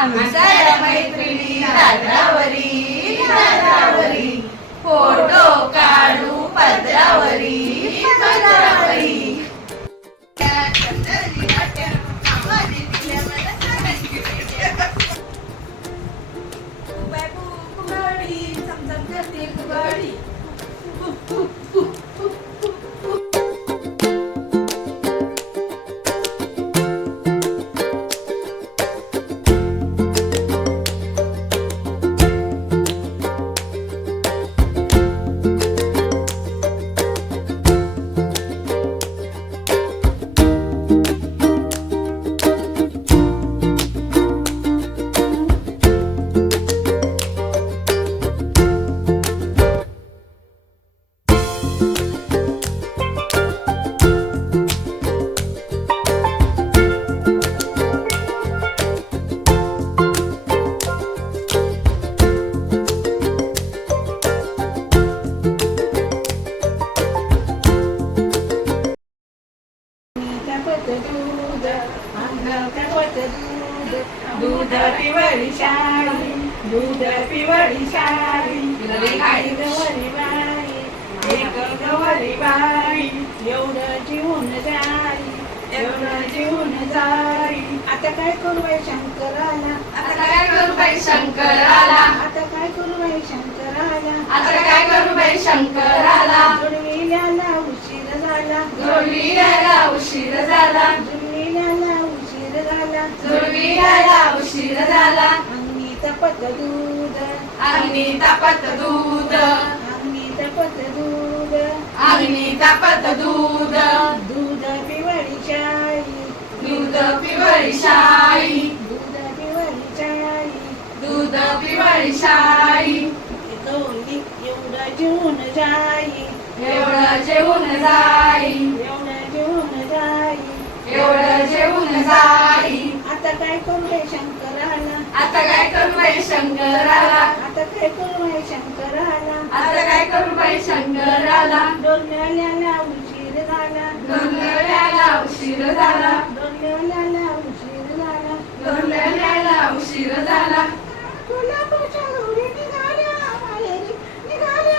आम्ही साऱ्या मैत्रिणी रात्रावरी रात्रावरी फोटो काढू पत्रावरी पत्रावरी. दूध पिवळी शाळी, दूध पिवळी शाळी, एक गवरी बाई, एक गवरी बाई, एवढं जीवन जाई, एवढं जीवन जाई. आता काय करू बाई शंकराला, आता काय करू बाई शंकराला, आता काय करू बाई शंकराला, आता काय करू बाई शंकराला. जुळविल्याला उशीर झाला, जुळविल्याला उशीर झाला, जुळविल्याला उशीर झाला, जुळविल्याला उशीर झाला. अंगी तपत दूध, अंगणी तापत दूध, अंगी तपत दूध, अंगणी तापत दूध, दूध पिवळी शाई, दूध पिवळी शाई, दूध पिवळी शाई, दूध पिवळी शाई. गवली एवढं जीवन जाई, एवढं जेवून जाई, एवढं जीवन जाई. एवढं जेवून जाई. आता काय करू बाई शंकराला, आता काय करू बाई शंकराला, आता काय करू बाई शंकराला, आता काय करू बाई शंकराला. डोल्याला उशीर झाला, डोंगराला उशीर झाला, डोल्याला उशीर झाला, डोंगराला उशीर झाला. कोल्हापूरच्या गौरी निघाल्या माहेरी निघाल्या.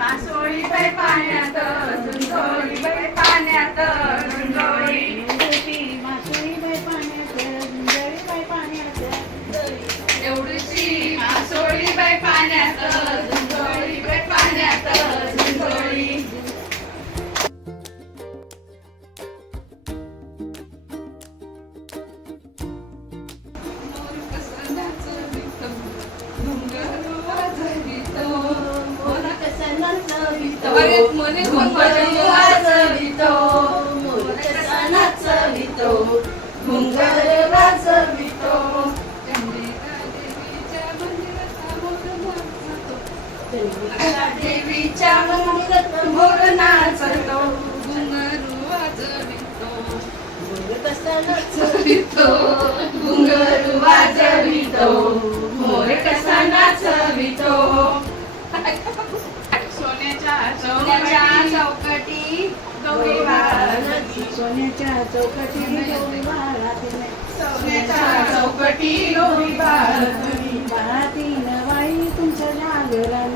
मासोळी बाई पाण्यात, झुंजोळी बाई पाण्यात, झुंजोळी. मासोळी बाई पाण्यात, झुंजोळी बाई पाण्यात, एवढीशी मासोळी बाई पाण्यात, झुंजोळी बाई पाण्यात, झुंजोळी. मोर कसं नाचवितो, घुंगरू वाजवितो, मोर कसं नाचवितो, घुंगरू वाजवितो, मोर कसा नाचवितो, घुंगरू वाजवितो. चंडिका देवीच्या मंदिरासमोर नाचतो, चंडिका देवीच्या मंदिरात मोर नाचतो, घुंगरू वाजवितो, मोर नाचवितो घुंगरू वाजवितो मोर कसा नाचवितो सोन्याच्या चौकटी गौरी बाळाती सोन्याच्या चौकटी गौरी बाळाती सोन्याच्या चौकटी गौरी बाळाती बाळातीन बाई तुमचं जागरण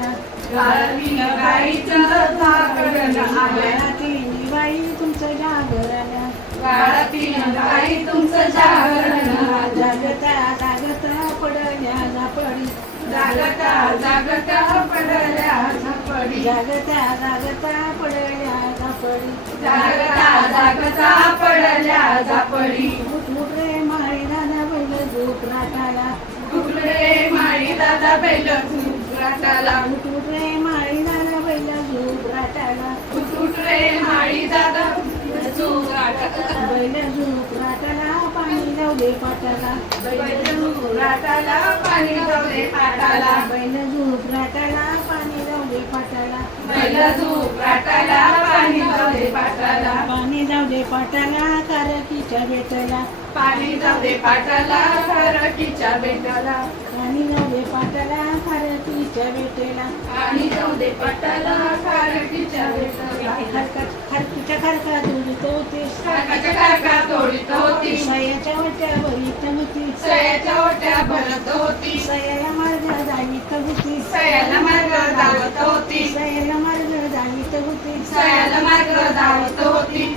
गाळतीन गाईचं जागरण आलं बाळातीन बाई तुमचं जागरण गाळतीन गाई तुमचं जागरण आलं जागता जागता पडल्या झापडी जागता जागता पडल्या झपडी जागता जागता पडल्या झापडी जागता जागता पडल्या झपडी मुठ रे माळी दादा बैल झोप राटाला कुकडे माळी दादा बैल खूप राटाला मुठ रे माळी दादा बैल झोप राटाला कुट रे माळी दादा झोप राटाला बैल झोप राटाला पाणी लावले पाटाला बैल झोप राटाला पाणी जाऊदे पाटाला बैल झोप राटाला पाणी लावले पाटाला बैल झोप राटाला पाणी जाऊदे पाटाला पाणी जाऊ पाटाला कारकीच्या बेटाला पाणी जाऊदे पाटाला कारकीच्या बेटाला पाणी जाऊ पाटाला कारकीच्या बेटेला पाणी जाऊदे पाटाला कारकीच्या बेटाला खरकीच्या खरका दुडत होती काकाच्या काका तोडीत होती सयाच्या वट्या भरीत होती सयाच्या ओट्या भरत होती सयाला मार्ग दावीत होती सयाला मार्ग धावत होती सयाला मार्ग दावीत होती सयाला मार्ग धावत होती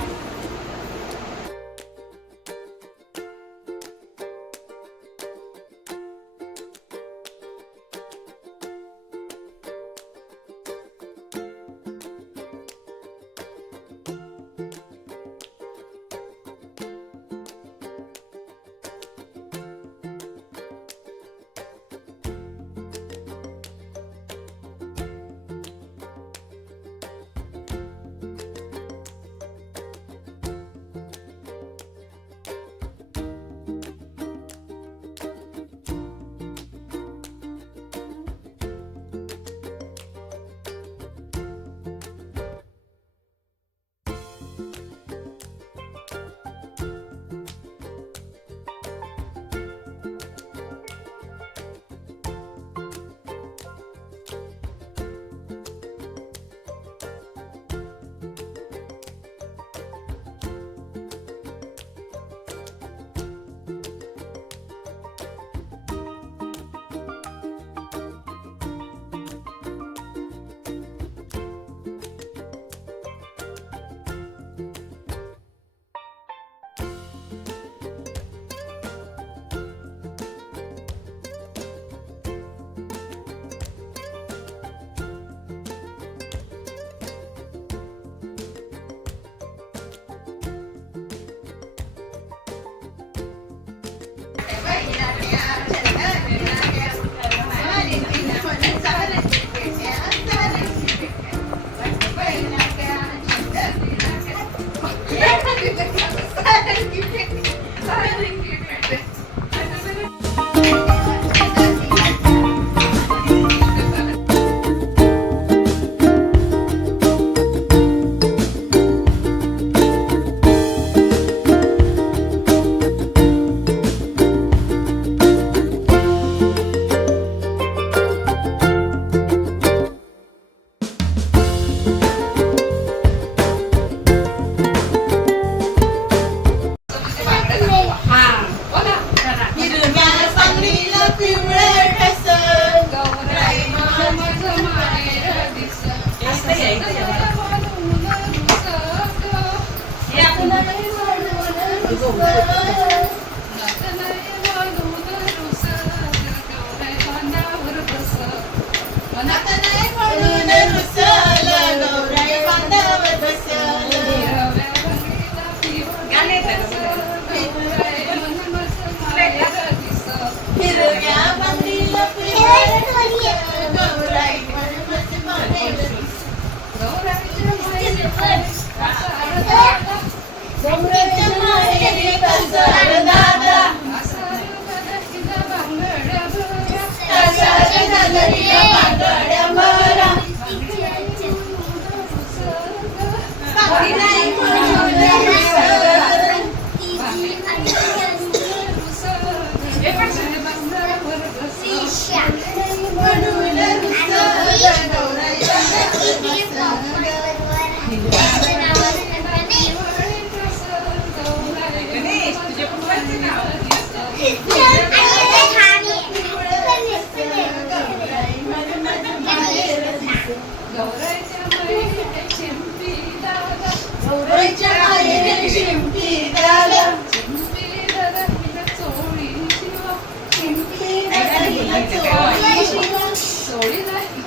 Bye. गौराईच्या मायेने शिंपी दादा गौराईच्या मायेने शिंपी दादा शिंपी दादा हिला चोळी शिवा शिंपी दादा हिला चोळी शिवा चोळी नाही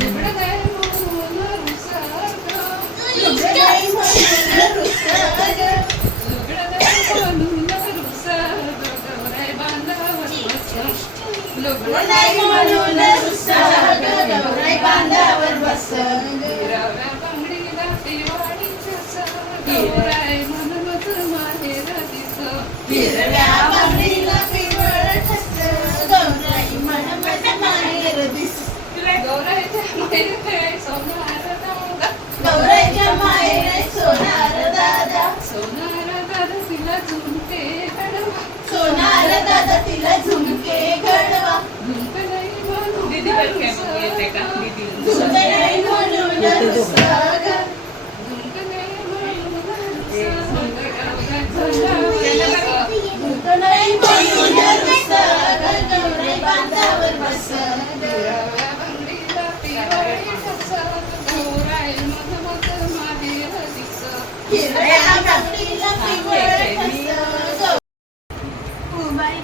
लुगडं काय म्हणून रुसाग लुगडं नाही म्हणून रुसाग लुगडं काय म्हणून रुसाग गौराई बांधावर बस लुगडं नाही म्हणून रुसाग गौराई बांधावर बस हिरव्या बांगडीला दिवाळीचा सण गौराई म्हणूनच माहेर दिस हिरव्या बांगडीला पिवळ ठस गौराई मनमत माहेर दिस गौराईच्या माहेर सोनार दादा गौराईच्या माहेर सोनार दादा सोनार दादा तिला झुमके घडवा सोनार दादा तिला झुमके घडवा झुमक नाही म्हणून झुमके नाही म्हणून रुसाग झुमक नाही म्हणून झुमके नाही म्हणून रुसाग गौराई बांधावर बस हिरव्या बांगडीला दिवाळीचा सण गौराई म्हणूनच माहेर दिस हिरव्या बांगडीला पिवळ ठस फुबाई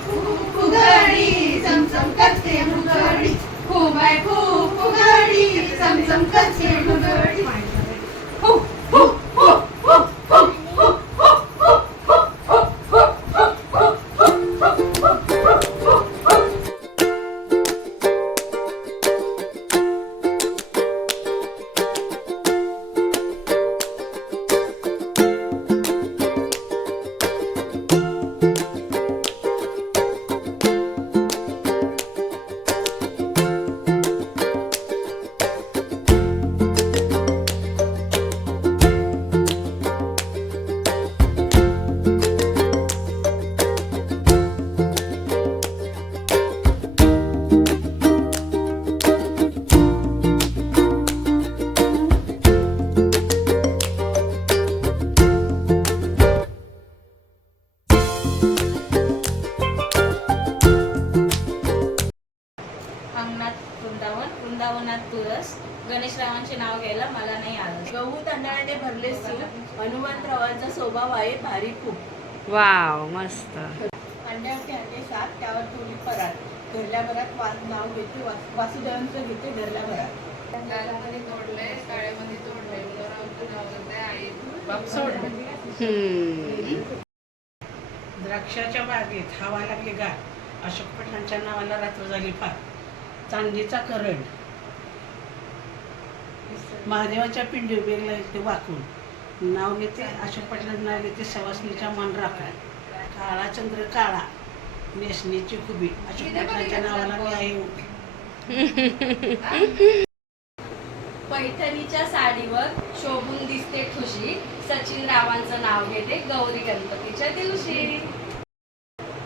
फुगाडी चमचम करते मुगाडी फुबाई फुगाडी चमचम करते मुगाडी हु, हु, हु, हु, हु, हु, हु, अंगणात वृंदावन वृंदावनात तुळस गणेशरावांचे नाव घ्यायला मला नाही आलं. गहू तांदळाने भरले सूप हनुमंतरावांचा स्वभाव आहे भारी खूप वाव मस्त. अंड्यावरती अंडे सात त्यावर तुरी परात घरल्या घरात नाव घेते वासुदेवांचं घेते घरल्या घरात काळ्यामध्ये तोडलंय काळ्यामध्ये तोडलंय उदरावचं नाव होतं आई बाप सोडलं द्राक्षाच्या बागेत हवा लागली गार अशोक पटलांच्या नावाला रात्र झाली फार चांदीचा करंड महादेवाच्या पिंडी वेगळं ते वाकून नाव घेते अशोक पटलांचं नाव घेते सवासणीच्या मन राखून काळा चंद्र काळा नेसणीची खुबी अशोक पटलांच्या नावाला मी आहे उभी. पैठणीच्या साडीवर शोभून दिसते खुशी सचिन रावांचं नाव घेते गौरी गणपतीच्या दिवशी.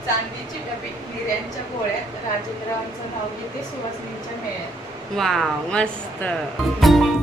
चांदीची डबी हिऱ्यांच्या गोळ्यात राजेंद्रावांचं नाव घेते सुवासिनीच्या मेळ्यात. वाव मस्त.